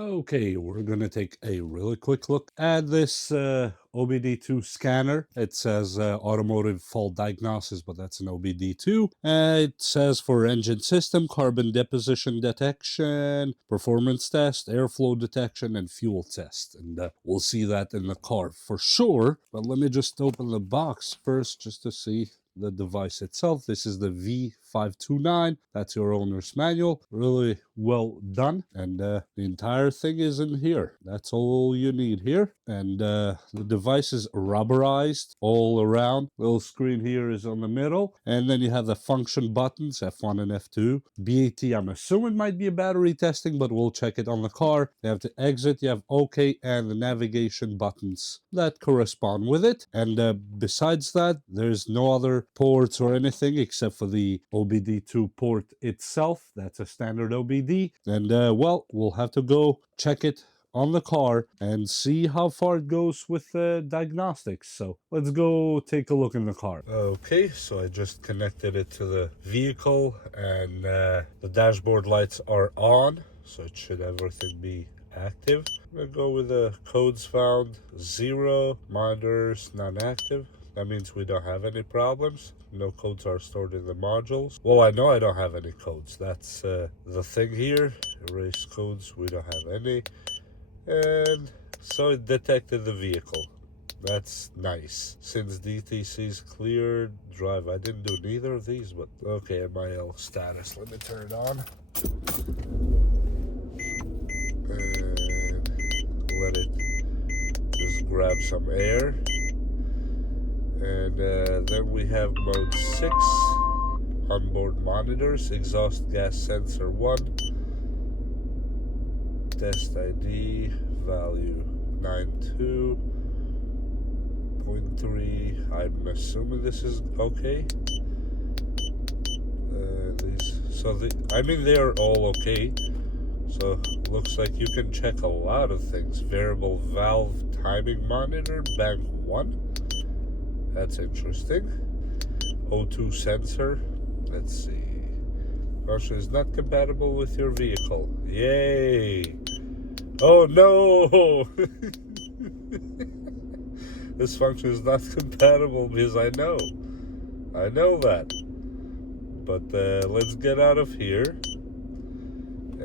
Okay, we're going to take a really quick look at this OBD2 scanner. It says automotive fault diagnosis, but that's an OBD2. It says for engine system, carbon deposition detection, performance test, airflow detection, and fuel test. And we'll see that in the car for sure. But let me just open the box first just to see the device itself. This is the V529. That's your owner's manual. Really well done. And the entire thing is in here. That's all you need here. And the device is rubberized all around. Little screen here is on the middle. And then you have the function buttons, F1 and F2. BAT, I'm assuming might be a battery testing, but we'll check it on the car. You have to exit, you have OK, and the navigation buttons that correspond with it. And besides that, there's no other ports or anything except for the OBD2 port itself. That's a standard OBD. And well, we'll have to go check it on the car and see how far it goes with diagnostics. So let's go take a look in the car. Okay, so I just connected it to the vehicle and the dashboard lights are on, so it should everything be active. I'm gonna go with the codes found 0, monitors non-active. That means we don't have any problems. No codes are stored in the modules. Well, I know I don't have any codes. That's the thing here. Erase codes, we don't have any. And so it detected the vehicle. That's nice. Since DTC's cleared drive, I didn't do neither of these, but okay, MIL status. Let me turn it on. And let it just grab some air. And then we have mode 6, onboard monitors, exhaust gas sensor 1, test ID, value 92.3, I'm assuming this is okay. They're all okay. So looks like you can check a lot of things. Variable valve timing monitor, bank 1. That's interesting. O2 sensor. Let's see. Function is not compatible with your vehicle. Yay! Oh no! This function is not compatible because I know that. But let's get out of here.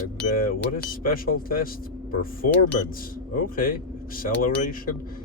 And what is special test? Performance. Okay. Acceleration.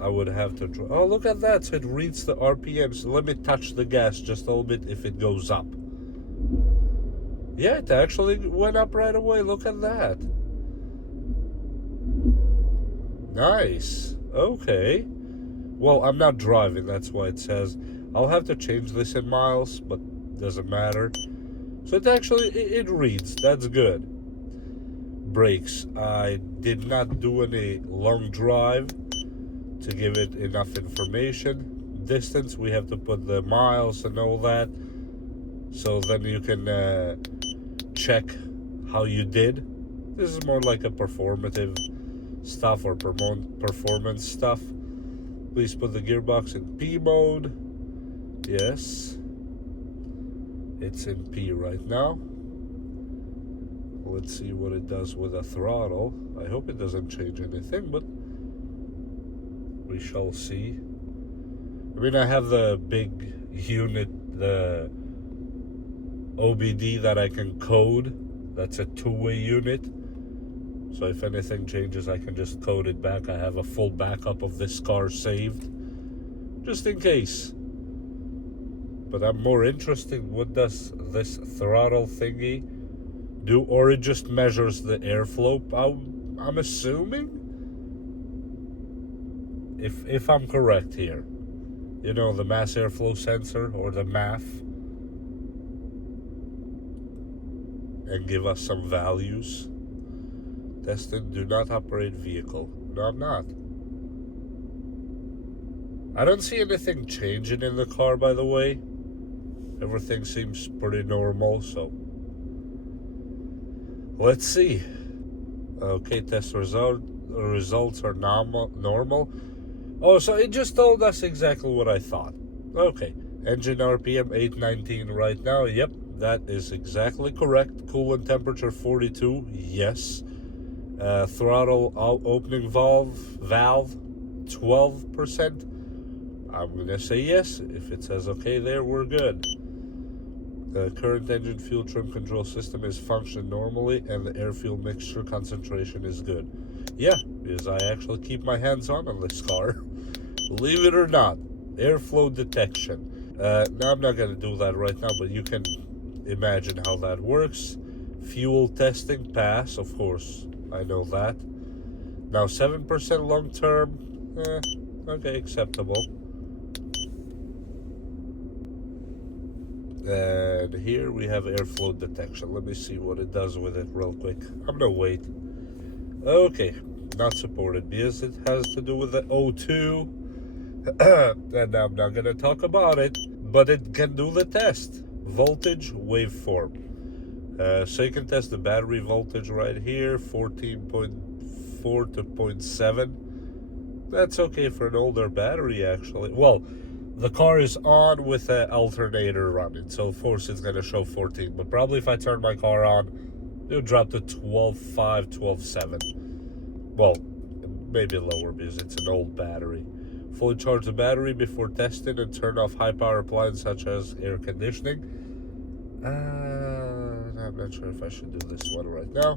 I would have to try. Oh, look at that. So it reads the RPM. So let me touch the gas just a little bit if it goes up. Yeah, it actually went up right away. Look at that. Nice. Okay. Well, I'm not driving. That's why it says. I'll have to change this in miles, but doesn't matter. So it actually, it reads. That's good. Brakes. I did not do any long drive to give it enough information. Distance, we have to put the miles and all that, so then you can check how you did. This is more like a performative stuff or performance stuff. Please put the gearbox in P mode. Yes, it's in P right now. Let's see what it does with the throttle. I hope it doesn't change anything, but we shall see. I mean, I have the big unit, the OBD that I can code. That's a two-way unit. So if anything changes, I can just code it back. I have a full backup of this car saved, just in case. But I'm more interested, what does this throttle thingy do? Or it just measures the airflow, I'm assuming? If I'm correct here, you know, the mass airflow sensor or the MAF, and give us some values. Tested, do not operate vehicle. No, I'm not. I don't see anything changing in the car, by the way. Everything seems pretty normal, so let's see. Okay, test results are normal. Oh, so it just told us exactly what I thought. Okay, engine RPM 819 right now. Yep, that is exactly correct. Coolant temperature 42. Yes. Throttle opening valve 12%. I'm gonna say yes. If it says okay there, we're good. The current engine fuel trim control system is functioning normally, and the air fuel mixture concentration is good. Yeah, because I actually keep my hands on this car. Believe it or not, airflow detection. Now I'm not gonna do that right now, but you can imagine how that works. Fuel testing pass, of course, I know that. Now 7% long term, okay, acceptable. And here we have airflow detection. Let me see what it does with it real quick. I'm gonna wait. Okay, not supported because it has to do with the O2. And I'm not gonna talk about it, but it can do the test. Voltage waveform. So you can test the battery voltage right here, 14.4 to 0.7. That's okay for an older battery, actually. Well, the car is on with an alternator running, so of course it's going to show 14. But probably if I turn my car on, it'll drop to 12.5, 12.7. Well, maybe lower because it's an old battery. Fully charge the battery before testing and turn off high power appliances such as air conditioning. I'm not sure if I should do this one right now,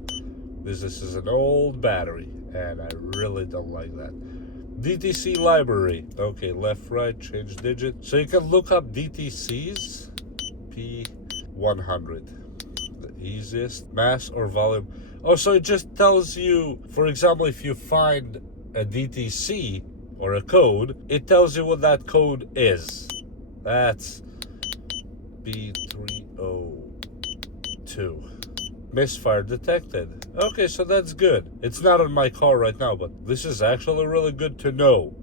because this is an old battery, and I really don't like that. DTC library. Okay, left, right, change digit. So you can look up DTCs. P100. The easiest. Mass or volume. Oh, so it just tells you, for example, if you find a DTC or a code, it tells you what that code is. That's B302. Misfire detected. Okay, so that's good. It's not on my car right now, but this is actually really good to know,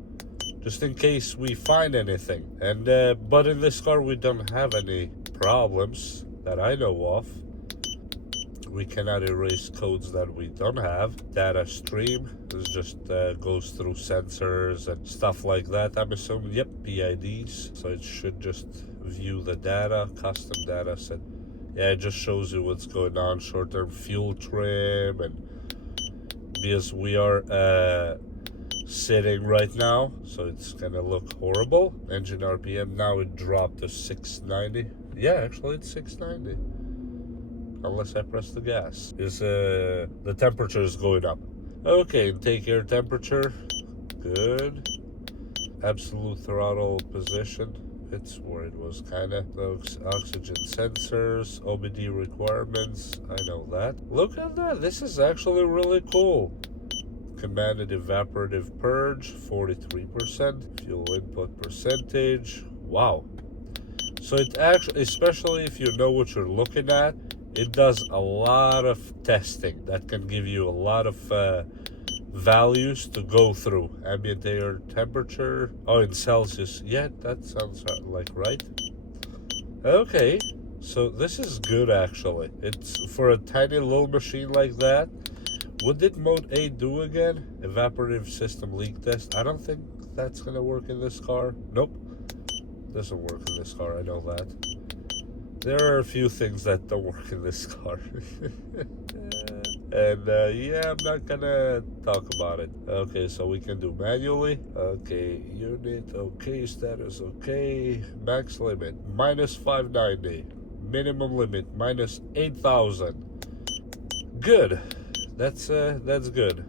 just in case we find anything. And but in this car we don't have any problems that I know of. We cannot erase codes that we don't have. Data stream is just goes through sensors and stuff like that. I'm assuming, yep, PIDs. So it should just view the data, custom data set. Yeah, it just shows you what's going on, short-term fuel trim, and because we are sitting right now, so it's gonna look horrible. Engine RPM, now it dropped to 690. Yeah, actually it's 690. Unless I press the gas. The temperature is going up. Okay, intake air temperature, good. Absolute throttle position. It's where it was kind of. Those oxygen sensors, OBD requirements, I know that. Look at that, this is actually really cool. Commanded evaporative purge, 43%. Fuel input percentage, wow. So it actually, especially if you know what you're looking at, it does a lot of testing that can give you a lot of values to go through. Ambient air temperature, oh, in Celsius. Yeah, that sounds like right. Okay, so this is good actually. It's for a tiny little machine like that. What did mode 8 do again? Evaporative system leak test. I don't think that's gonna work in this car. Nope, doesn't work in this car, I know that. There are a few things that don't work in this car. And yeah, I'm not gonna talk about it. Okay, so we can do manually. Okay, unit, okay, status, okay. Max limit, minus 590. Minimum limit, minus 8,000. Good. That's good.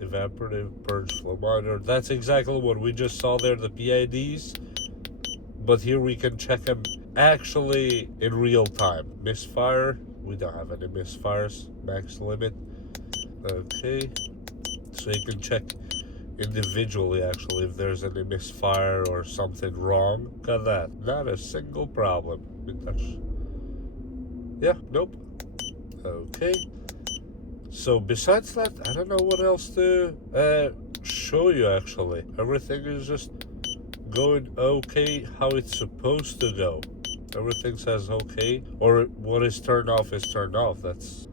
Evaporative purge flow monitor. That's exactly what we just saw there, the PIDs. But here we can check them actually in real time. Misfire, we don't have any misfires. Max limit, okay. So you can check individually actually if there's any misfire or something wrong. Look at that, not a single problem. Yeah, nope. Okay, so besides that, I don't know what else to show you actually. Everything is just going okay how it's supposed to go. Everything says okay, or what is turned off is turned off. That's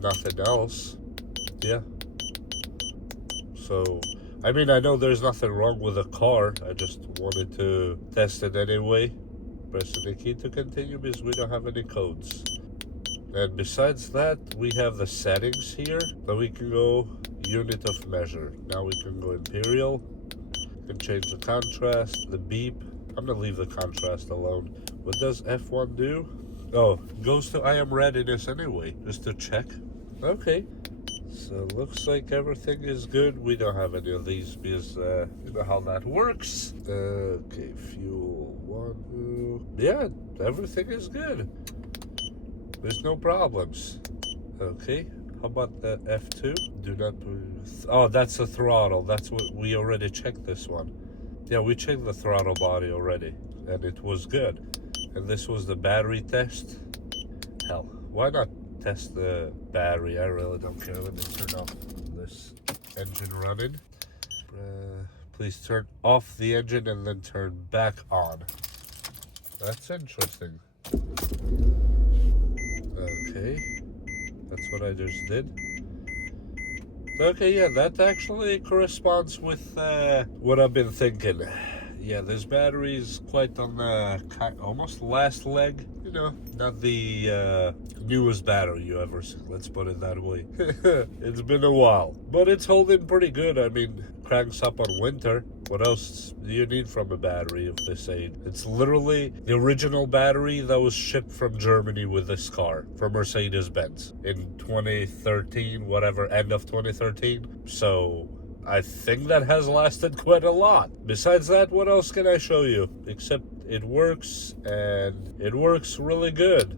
nothing else. Yeah, so I mean, I know there's nothing wrong with the car, I just wanted to test it anyway. Pressing the key to continue because we don't have any codes. And besides that, we have the settings here. Then we can go unit of measure. Now we can go imperial. We can change the contrast, the beep. I'm gonna leave the contrast alone. What does F1 do? Oh, goes to I am readiness anyway, just to check. Okay. So looks like everything is good. We don't have any of these because you know how that works. Okay, fuel 1, 2. Yeah, everything is good. There's no problems. Okay, how about the F2? Do not... Oh, that's the throttle. That's what we already checked this one. Yeah, we checked the throttle body already, and it was good. And this was the battery test. Hell, why not test the battery? I really don't care. Let me turn off this engine running. Please turn off the engine and then turn back on. That's interesting. Okay, that's what I just did. Okay, yeah, that actually corresponds with what I've been thinking. Yeah, this battery is quite on the almost last leg. You know, not the newest battery you ever seen. Let's put it that way. It's been a while, but it's holding pretty good. I mean, cranks up on winter. What else do you need from a battery of this age? It's literally the original battery that was shipped from Germany with this car, from Mercedes-Benz in 2013, whatever, end of 2013. So I think that has lasted quite a lot. Besides that, what else can I show you? Except it works, and it works really good.